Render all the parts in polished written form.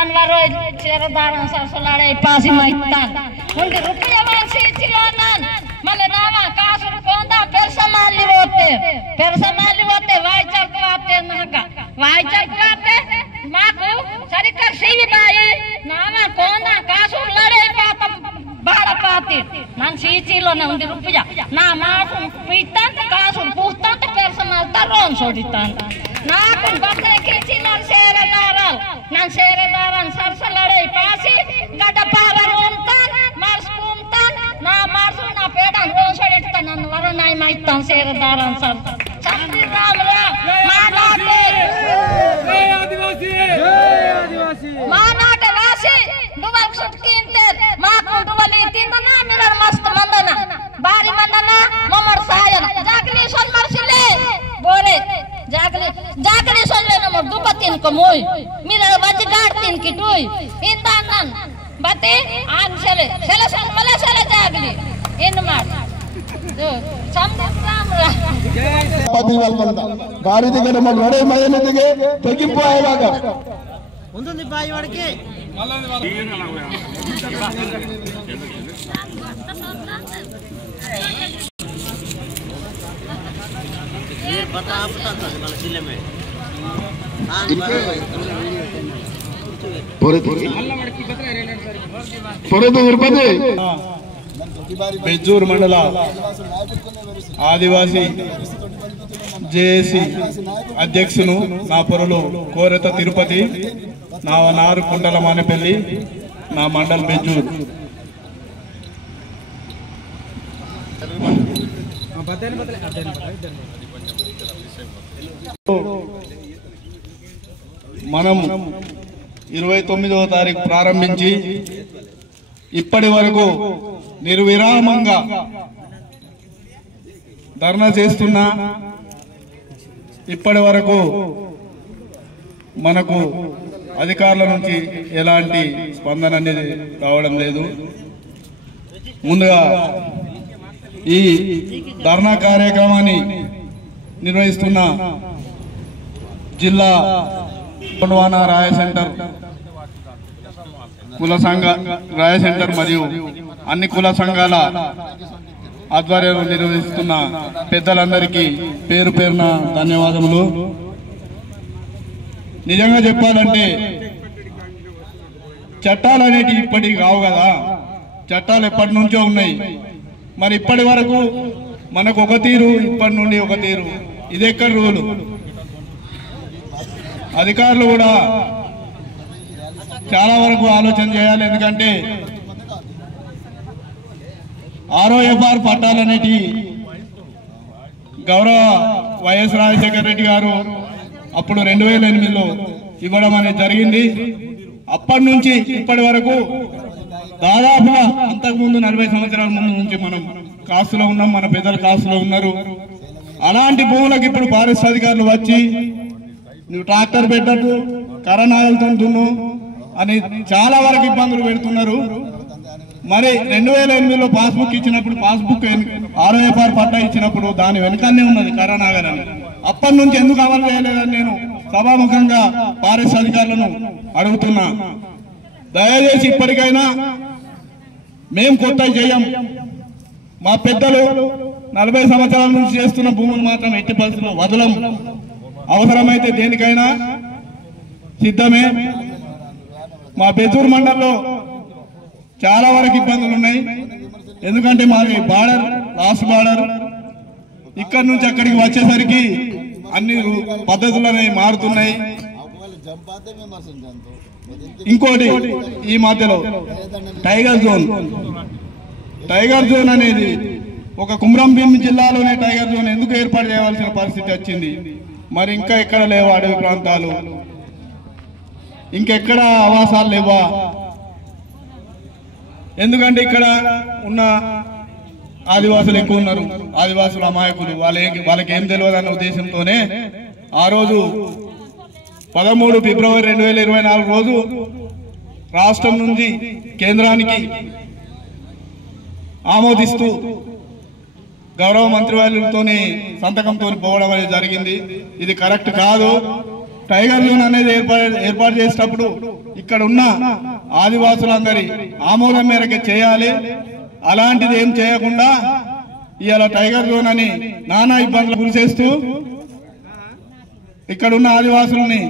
जानवर चेरदारन सरसलाड़े पासी माइतान उनके रुपया वांसी चिलानन मले नामा कासुर कोंदा पेरसमाली होते वाई चलवाते नाका वाई चलवाते माको सरिकर सीविदाई नामा कोंदा कासुर लड़े पापम बाड़ा पाती नन सीचिलो न उनके रुपया ना माको पीतान कासुर पूछतान पेरसमाल तरोन सोडितान నాకు బట్టకి నన్సేరదారన్ సరసలడై పాసి గడ్డపార ఉంటాన్ మార్చుకుంటాన్ నా మార్చు నా పేడన్ రోసడెట్టాన్ నన్ను వరనాయి మైతాన్ సేరదారన్ సర్ చంద్రి రామరా మానాటే జై ఆదివాసి మానాటే వాసి దువల్ సుట్కింతే మాకు దువలి తిందనా మిరర్ మస్త్ మందన బారి మందన మమర్ సాయన జాగలి సన్ మర్సిలే बोले जागले सुन लेना मोर दुपतिन को मोई मेरा बच्चे गाड़तिन की टोई इंदानन बते आग चले सन मले चले जागली इन मार जो सामने रामरा పదివాల్ కొంత గారి దగ్గర మన రెడీ మయ్యన దిగే తెగిపోయేవాగా ఉంటుంది బాయి వాడికి ये बता पता था वाला जिले में బెజ్జూర్ మండల ఆదివాసీ జేఏసీ అధ్యక్షును నా పొరలు కోరత తిరుపతి నా నారు కుండల మానేపల్లి నా మండల్ బెజ్జూర్ మనం 29వ తారీఖు ప్రారంభించి ఇప్పటి వరకు నిర్విరామంగా ధర్నా చేస్తున్నా ఇప్పటి వరకు మనకు అధికారుల నుంచి ఎలాంటి స్పందన అనేది రావడం లేదు. ముందుగా ఈ ధర్నా కార్యక్రమాన్ని నిర్వహిస్తున్న జిల్లా కొండవాన రాయ సెంటర్ కుల సంఘ రాయ సెంటర్ మరియు అన్ని కుల సంఘాల ఆధ్వర్యంలో నిర్వహిస్తున్న పెద్దలందరికీ పేరు పేరున ధన్యవాదములు. నిజంగా చెప్పాలంటే చట్టాలు అనేవి ఇప్పటికి కావు కదా, చట్టాలు ఎప్పటి నుంచో ఉన్నాయి. మరి ఇప్పటి వరకు మనకు ఒక తీరు, ఇప్పటి నుండి ఒక తీరు, ఇది ఎక్కడ రూలు? అధికారులు కూడా చాలా వరకు ఆలోచన చేయాలి. ఎందుకంటే ROFR పట్టాలు అనేటి గౌరవ వైఎస్ రాజశేఖర రెడ్డి గారు అప్పుడు 2008లో ఇవ్వడం అనేది జరిగింది. అప్పటి నుంచి ఇప్పటి వరకు దాదాపుగా అంతకుముందు 40 సంవత్సరాల ముందు నుంచి మనం కాస్తులో ఉన్నాం, మన పెద్దలు కాస్తులో ఉన్నారు. అలాంటి భూములకు ఇప్పుడు ఫారెస్ట్ అధికారులు వచ్చి నువ్వు ట్రాక్టర్ పెట్టద్దు, కరణాలతో దున్ను అని చాలా వరకు ఇబ్బందులు పెడుతున్నారు. మరి 2008లో పాస్బుక్ ఇచ్చినప్పుడు, పాస్బుక్ ROFR పట్టా ఇచ్చినప్పుడు దాని వెనకాలనే ఉన్నది కరణాగలని. అప్పటి నుంచి ఎందుకు అమలు చేయలేదని నేను సభాముఖంగా ఫారెస్ట్ అధికారులను అడుగుతున్నా. దయచేసి ఇప్పటికైనా మేము కొత్త చేయం. మా పెద్దలు 40 సంవత్సరాల నుంచి చేస్తున్న భూములు మాత్రం ఎట్టి పరిస్థితుల్లో వదలం. అవసరమైతే దేనికైనా సిద్ధమే. మా బెజ్జూర్ మండలంలో చాలా వరకు ఇబ్బందులు ఉన్నాయి. ఎందుకంటే మాది బార్డర్, లాస్ట్ బార్డర్. ఇక్కడి నుంచి అక్కడికి వచ్చేసరికి అన్ని పద్ధతులు అనేవి మారుతున్నాయి. ఇంకోటి, ఈ మధ్యలో టైగర్ జోన్ అనేది ఒక కుమ్రంభీం జిల్లాలోనే టైగర్ జోన్ ఎందుకు ఏర్పాటు చేయవలసిన పరిస్థితి వచ్చింది? మరి ఇంకా ఎక్కడ లేవా అడవి ప్రాంతాలు? ఇంకెక్కడ ఆవాసాలు లేవా? ఎందుకంటే ఇక్కడ ఉన్న ఆదివాసులు ఎక్కువ ఉన్నారు. ఆదివాసులు అమాయకులు, వాళ్ళకి ఏం తెలియదు అన్న ఉద్దేశంతోనే ఆ రోజు 13 ఫిబ్రవరి 2024 రోజు రాష్ట్రం నుంచి కేంద్రానికి ఆమోదిస్తూ గౌరవ మంత్రివర్యులతో సంతకంతో పోవడం అనేది జరిగింది. ఇది కరెక్ట్ కాదు. టైగర్ జోన్ అనేది ఏర్పాటు చేసేటప్పుడు ఇక్కడ ఉన్న ఆదివాసులందరి ఆమోదం మేరకు చేయాలి. అలాంటిది ఏం చేయకుండా ఇవాళ టైగర్ జోన్ అని నానా ఇబ్బందులు గురి చేస్తూ ఇక్కడ ఉన్న ఆదివాసుల్ని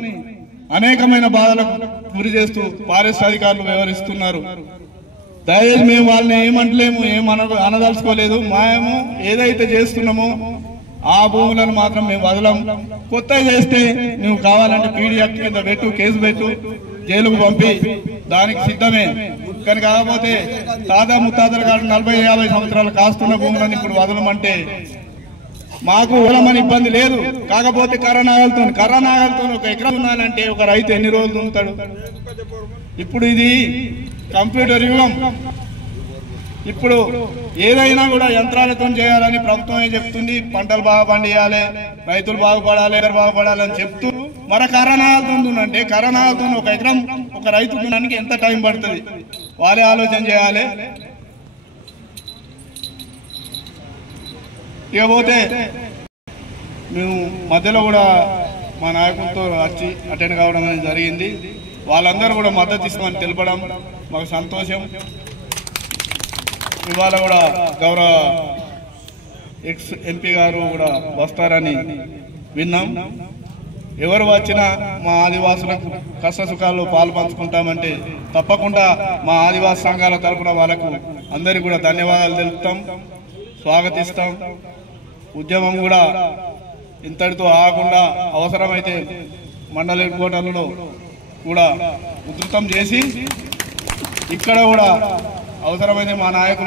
అనేకమైన బాధలకు గురి చేస్తూ ఫారెస్ట్ అధికారులు వ్యవహరిస్తున్నారు. దయచేసి మేము వాళ్ళని ఏమంటలేము, అనదలుచుకోలేదు. మేము ఏదైతే చేస్తున్నామో ఆ భూములను మాత్రం మేము వదలం. కొత్తగా చేస్తే నువ్వు కావాలంటే పీడీ యాక్ట్ కింద పెట్టు, కేసు పెట్టు, జైలుకు పంపి దానికి సిద్ధమే. కానీ కాకపోతే తాత ముత్తాతల కాదు 40-50 సంవత్సరాలు కాస్తున్న భూములను ఇప్పుడు వదలమంటే మాకు వదలమని ఇబ్బంది లేదు. కాకపోతే కర్రనాగలతో ఒక ఎకరం ఉన్నానంటే ఒక రైతు ఎన్ని రోజులు ఉంటాడు? ఇప్పుడు ఇది కంప్యూటర్ యుగం. ఇప్పుడు ఏదైనా కూడా యంత్రాలతో చేయాలని ప్రభుత్వమే చెప్తుంది. పంటలు బాగా పండియాలి, రైతులు బాగుపడాలని చెప్తూ మరి కర్రనాగలతో కర్రనాగలతో ఒక ఎకరం ఒక రైతు దున్నానికి ఎంత టైం పడుతుంది? వాళ్ళే ఆలోచన చేయాలి. ఇకపోతే మేము మధ్యలో కూడా మా నాయకులతో వచ్చి అటెండ్ కావడం అనేది జరిగింది. వాళ్ళందరూ కూడా మద్దతు ఇస్తామని తెలపడం మాకు సంతోషం. ఇవాళ కూడా గౌరవ ఎక్స్ ఎంపీ గారు కూడా వస్తారని విన్నాం. ఎవరు వచ్చినా మా ఆదివాసులకు కష్ట సుఖాల్లో పాలు పంచుకుంటామంటే తప్పకుండా మా ఆదివాసి సంఘాల తరపున వాళ్ళకు అందరికీ కూడా ధన్యవాదాలు తెలుపుతాం, స్వాగతిస్తాం. ఉద్యమం కూడా ఇంతటితో ఆగకుండా అవసరమైతే మండల హెడ్ క్వార్టర్లలో కూడా ఉధృతం చేసి ఇక్కడ కూడా అవసరమైతే మా నాయకులు